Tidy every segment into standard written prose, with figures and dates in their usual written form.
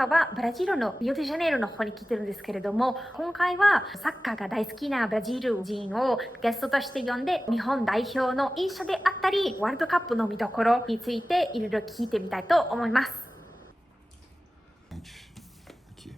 今はブラジルのリオデジャネイロの方に来てるんですけれども、今回はサッカーが大好きなブラジル人をゲストとして呼んで、日本代表の印象であったり、ワールドカップの見どころについていろいろ聞いてみたいと思います。Aqui.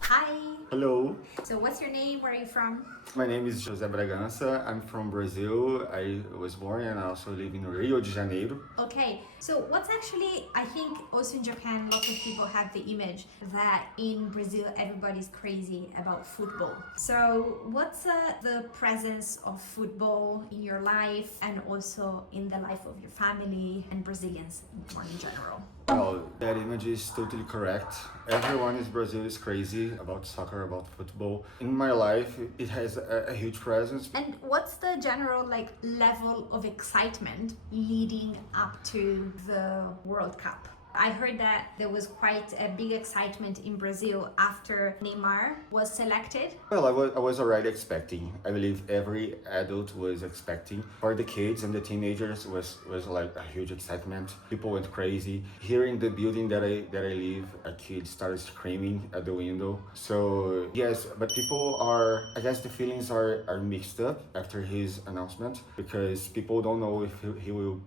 Hi. Hello, So what's your name? Where are you from? my name is José Bragança. I'm from Brazil. I was born and I also live in Rio de Janeiro. Okay, so what's actually, I think also in Japan, lots of people have the image that in Brazil everybody's crazy about football. So what's the presence of football in your life and also in the life of your family and Brazilians more in general? Well, that image is totally correct. Everyone in Brazil is crazy about soccer, about football. In my life, it has a huge presence. And what's the general level of excitement leading up to the World Cup? I heard that there was quite a big excitement in Brazil after Neymar was selected. Well, I was already expecting. I believe every adult was expecting. For the kids and the teenagers was like a huge excitement. People went crazy. Here in the building that I live, a kid started screaming at the window. So yes, but people are, I guess the feelings are mixed up after his announcement, because people don't know if he will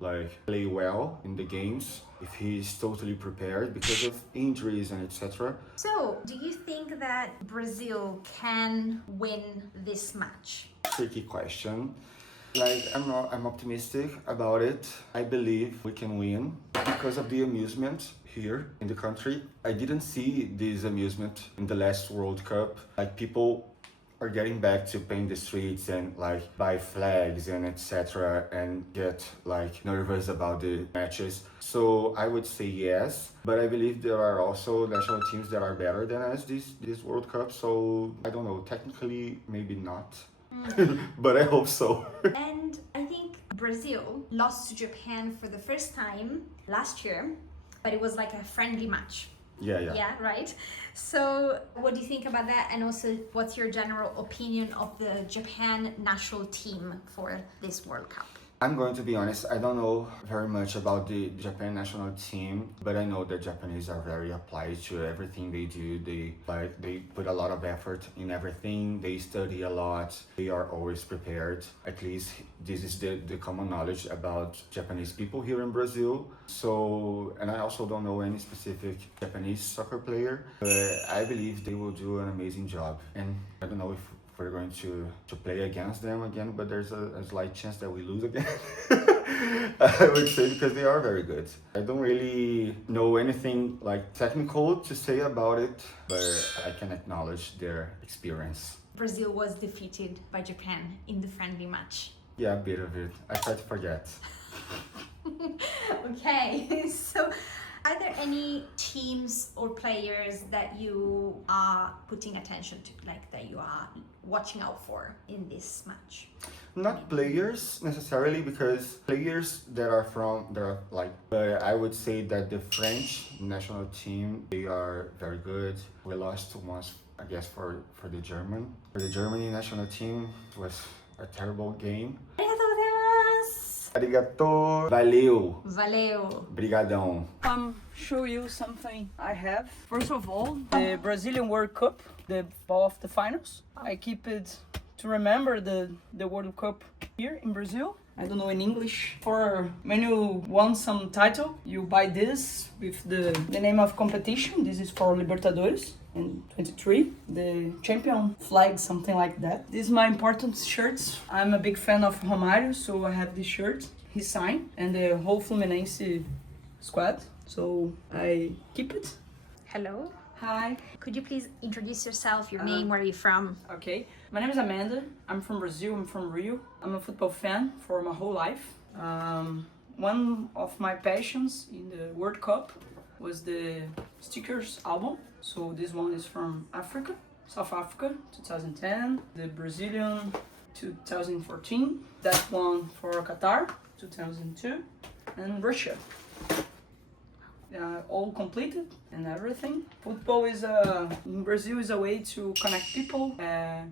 play well in the games, if he's totally prepared because of injuries and etc. So, do you think that Brazil can win this match? Tricky question. I'm optimistic about it. I believe we can win because of the amusement here in the country. I didn't see this amusement in the last World Cup. People are getting back to paint the streets and buy flags and etc. and get nervous about the matches. So I would say yes, but I believe there are also national teams that are better than us this World Cup. So I don't know, technically maybe not. But I hope so. And I think Brazil lost to Japan for the first time last year, but it was like a friendly match. Yeah. Yeah, right? So what do you think about that? And also, what's your general opinion of the Japan national team for this World Cup? I'm going to be honest, I don't know very much about the Japan national team, but I know that Japanese are very applied to everything they do. They put a lot of effort in everything. They study a lot. They are always prepared. At least this is the common knowledge about Japanese people here in Brazil. So, and I also don't know any specific Japanese soccer player, but I believe they will do an amazing job. And I don't know if we're going to play against them again, but there's a slight chance that we lose again. I would say, because they are very good. I don't really know anything technical to say about it, but I can acknowledge their experience. Brazil was defeated by Japan in the friendly match. Yeah, a bit of it. I try to forget. Okay, so are there any teams or players that you are putting attention to, that you are watching out for in this match? Not players necessarily, because players that are but I would say that the French national team, they are very good. We lost once, I guess, for the Germany national team. It was a terrible game. Arigato. Valeu. Valeu. Brigadão. Show you something I have. First of all, the Brazilian World Cup, the ball of the finals. I keep it to remember the World Cup here in Brazil. I don't know in English. For when you won some title, you buy this with the name of competition. This is for Libertadores in 23. The champion flag, something like that. This is my important shirts. I'm a big fan of Romário, so I have this shirt, his sign, and the whole Fluminense squad. So I keep it. Hello. Hi. Could you please introduce yourself, your name, where are you from? Okay. My name is Amanda. I'm from Brazil. I'm from Rio. I'm a football fan for my whole life. One of my passions in the World Cup was the stickers album. So this one is from Africa, South Africa, 2010. The Brazilian, 2014. That one for Qatar, 2002. And Russia. All completed and everything. Football is in Brazil is a way to connect people,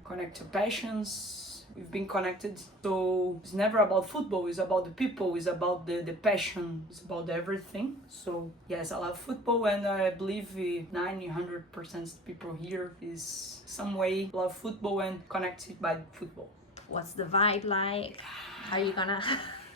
connect to passions, we've been connected. So it's never about football, it's about the people, it's about the passion, it's about everything. So yes, I love football, and I believe 900% of people here is some way love football and connected by football. What's the vibe like? How are you gonna...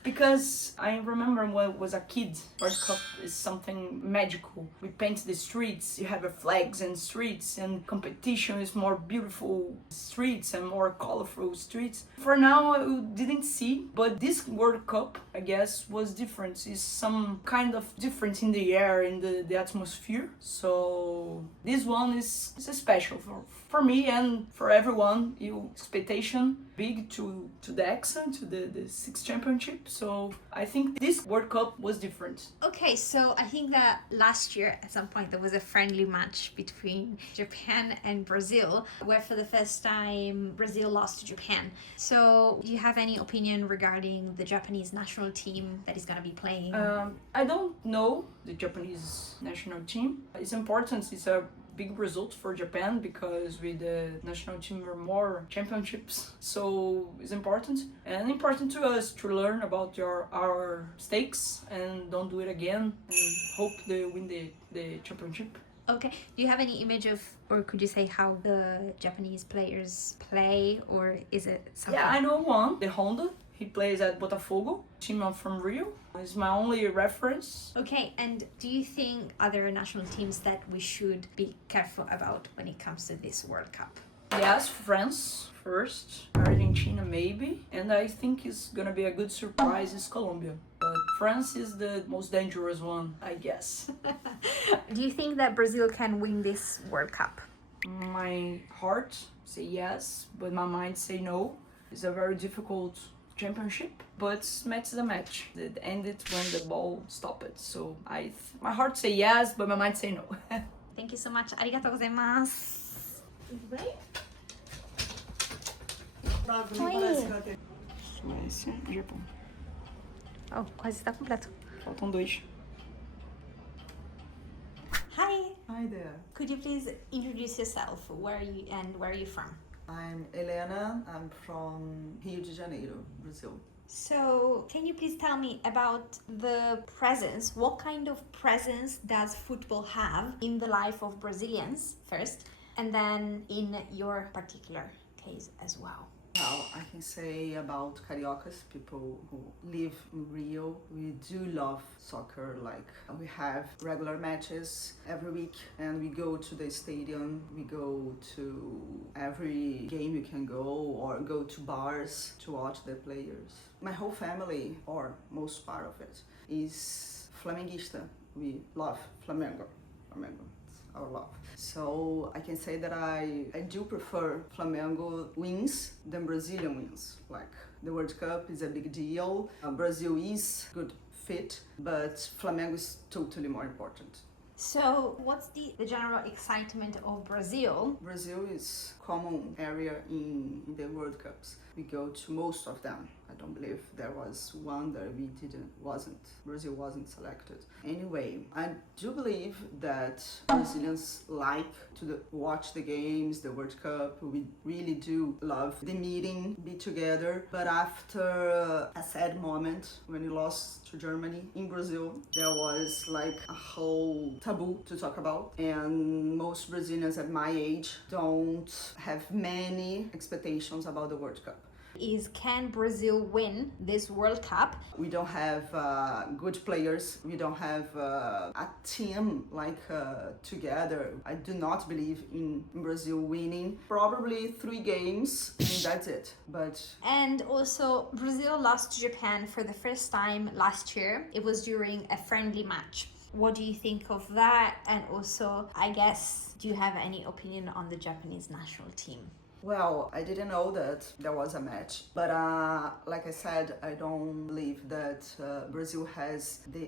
Because I remember when I was a kid, World Cup is something magical. We paint the streets, you have flags and streets, and competition is more beautiful streets and more colorful streets. For now, I didn't see, but this World Cup, I guess, was different. It's some kind of difference in the air, in the atmosphere. So this one is special for me and for everyone. Expectation big to the accent, to the sixth championship. So I think this World Cup was different. Okay, so I think that last year at some point there was a friendly match between Japan and Brazil, where for the first time Brazil lost to Japan. So do you have any opinion regarding the Japanese national team that is going to be playing? I don't know the Japanese national team. It's important. It's a big result for Japan because with the national team were more championships, so it's important and important to us to learn about our mistakes and don't do it again and hope they win the championship. Okay, do you have any image of, or could you say how the Japanese players play, or is it something? Yeah, I know one, the Honda. He plays at Botafogo, team from Rio. It's my only reference. Okay, and do you think other national teams that we should be careful about when it comes to this World Cup? Yes, France first, Argentina maybe, and I think it's gonna be a good surprise is Colombia. But France is the most dangerous one, I guess. Do you think that Brazil can win this World Cup? My heart say yes, but my mind say no. It's a very difficult championship, but match is a match. It ended when the ball stopped. So my heart say yes, but my mind say no. Thank you so much. ありがとうございます。Suécia e Japão. Oh, quase está completo. Faltam 2. Hi. Hi there. Could you please introduce yourself? Where are you and where are you from? I'm Helena. I'm from Rio de Janeiro, Brazil. So, can you please tell me about the presence? What kind of presence does football have in the life of Brazilians first, and then in your particular case as well? Well, I can say about Cariocas, people who live in Rio, we do love soccer. Like, we have regular matches every week and we go to the stadium, we go to every game you can go, or go to bars to watch the players. My whole family, or most part of it, is Flamenguista. We love Flamengo. It's our love. So I can say that I do prefer Flamengo wins than Brazilian wins. Like, the World Cup is a big deal. Brazil is good fit, but Flamengo is totally more important. So, what's the general excitement of Brazil? Brazil is common area in the World Cups. We go to most of them. I don't believe there was one that Brazil wasn't selected. Anyway, I do believe that Brazilians like to watch the games, the World Cup. We really do love the meeting, be together. But after a sad moment when we lost to Germany in Brazil, there was like a whole taboo to talk about. And most Brazilians at my age don't have many expectations about the World Cup. Can Brazil win this World Cup? We don't have good players. We don't have a team like together. I do not believe in Brazil winning. Probably 3 games and that's it. And also, Brazil lost to Japan for the first time last year. It was during a friendly match. What do you think of that? And also, I guess, do you have any opinion on the Japanese national team? Well, I didn't know that there was a match, but like I said, I don't believe that Brazil has the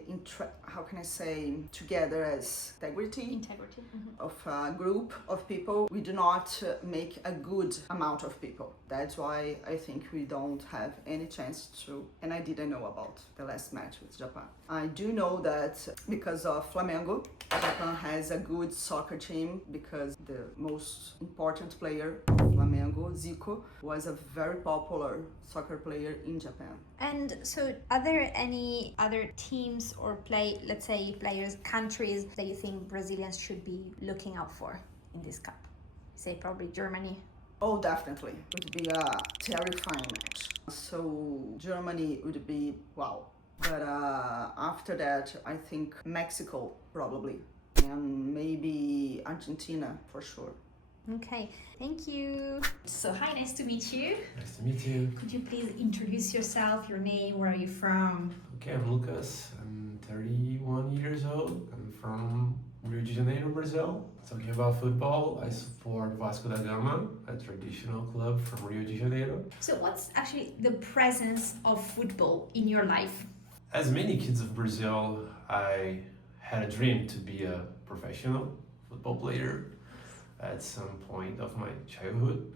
together as integrity of a group of people. We do not make a good amount of people. That's why I think we don't have any chance to, and I didn't know about the last match with Japan. I do know that because of Flamengo, Japan has a good soccer team because the most important player of Flamengo Flamengo, Zico, was a very popular soccer player in Japan. And so, are there any other teams or let's say players, countries that you think Brazilians should be looking out for in this cup? Say probably Germany. Oh, definitely. It would be a terrifying match. So Germany would be wow. But after that, I think Mexico probably. And maybe Argentina for sure. Okay, thank you. So hi, nice to meet you. Nice to meet you. Could you please introduce yourself, your name, where are you from? Okay, I'm Lucas. I'm 31 years old. I'm from Rio de Janeiro, Brazil. Talking about football, I support Vasco da Gama, a traditional club from Rio de Janeiro. So what's actually the presence of football in your life? As many kids of Brazil, I had a dream to be a professional football player at some point of my childhood.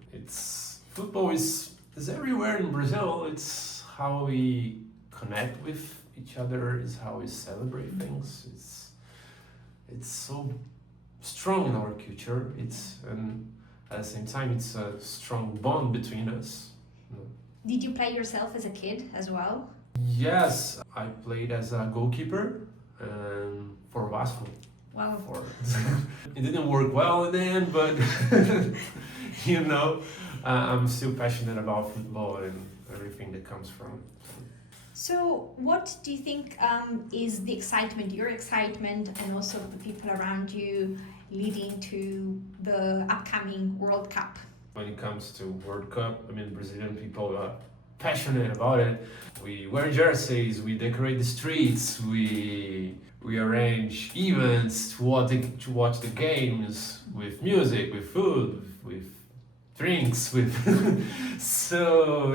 Football is everywhere in Brazil. It's how we connect with each other, it's how we celebrate things. It's so strong in our culture. And at the same time, it's a strong bond between us. Did you play yourself as a kid as well? Yes, I played as a goalkeeper for Vasco. Wow. It didn't work well in the end, but I'm still passionate about football and everything that comes from it. So what do you think is the excitement, your excitement, and also the people around you leading to the upcoming World Cup? When it comes to World Cup, Brazilian people are passionate about it. We wear jerseys, we decorate the streets, we arrange events to watch the games with music, with food, with drinks, so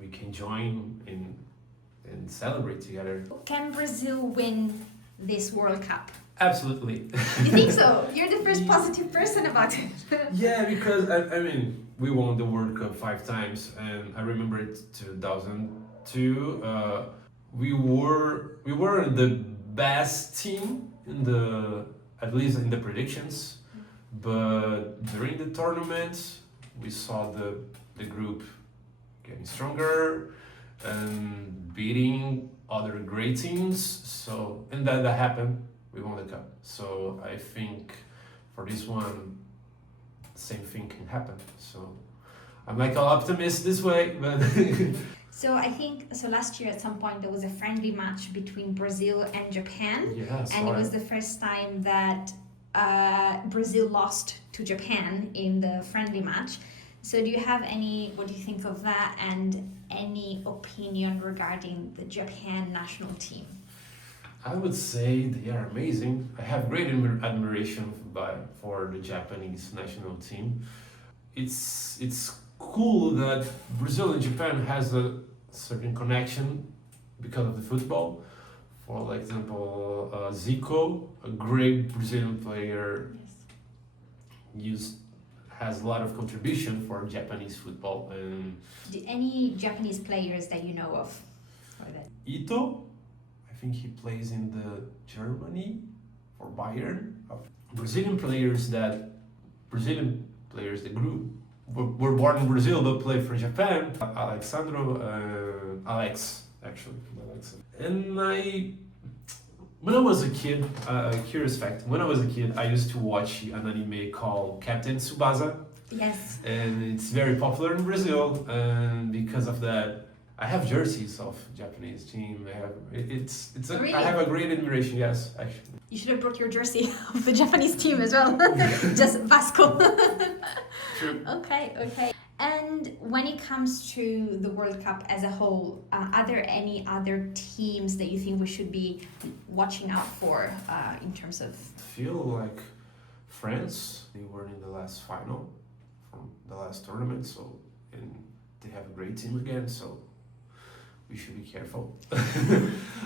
we can join and celebrate together. Can Brazil win this World Cup? Absolutely. You think so? You're the first positive person about it. Yeah, because we won the World Cup 5 times, and I remember it 2002. We were the best team at least in the predictions, but during the tournament we saw the group getting stronger and beating other great teams. And that happened. We won the cup. So I think for this one, same thing can happen. So I'm like an optimist this way, but. So I think last year at some point there was a friendly match between Brazil and Japan. Yes, and it was the first time that Brazil lost to Japan in the friendly match. So do you have what do you think of that, and any opinion regarding the Japan national team? I would say they are amazing. I have great admiration for the Japanese national team. It's cool that Brazil and Japan has a certain connection because of the football. For example, Zico, a great Brazilian player, has a lot of contribution for Japanese football. And any Japanese players that you know of? Ito, I think he plays in the Germany for Bayern. Brazilian players that grew were born in Brazil but play for Japan. Alex. And when I was a kid, curious fact, when I was a kid, I used to watch an anime called Captain Tsubasa. Yes. And it's very popular in Brazil, and because of that, I have jerseys of Japanese team. Really? I have a great admiration, yes, actually. You should have brought your jersey of the Japanese team as well. Just Vasco. True. Okay. And when it comes to the World Cup as a whole, are there any other teams that you think we should be watching out for in terms of? I feel like France, they were in the last final from the last tournament, and they have a great team again, so we should be careful.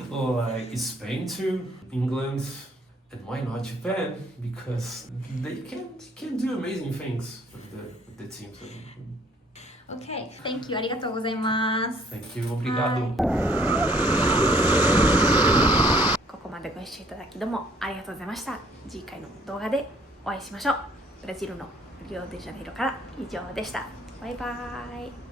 Like Spain too, England, and why not Japan? Because they can do amazing things with the teams. Okay, thank you. ありがとうございます。Thank you, obrigado. ここまでご視聴いただきどうもありがとうございました。次回の動画でお会いしましょう。ブラジルのリオデジャネイロから以上でした。バイバイ。